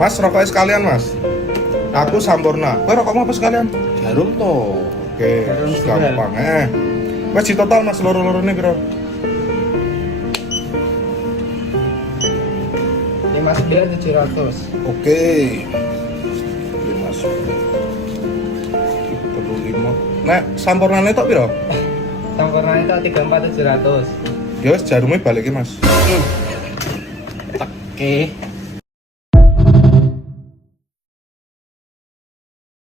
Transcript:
Mas, rokoknya sekalian, Mas. Aku Sampurna. Kowe rokokmu apa sekalian? Jarum toh. Oke, Jarum gampang. Wes di total Mas loro-lorone piro? 59.700. Oke. 5 Nek sampurnane tok piro? Sampurna itu 34.700. Ya wis jarumnya balikin Mas. Oke.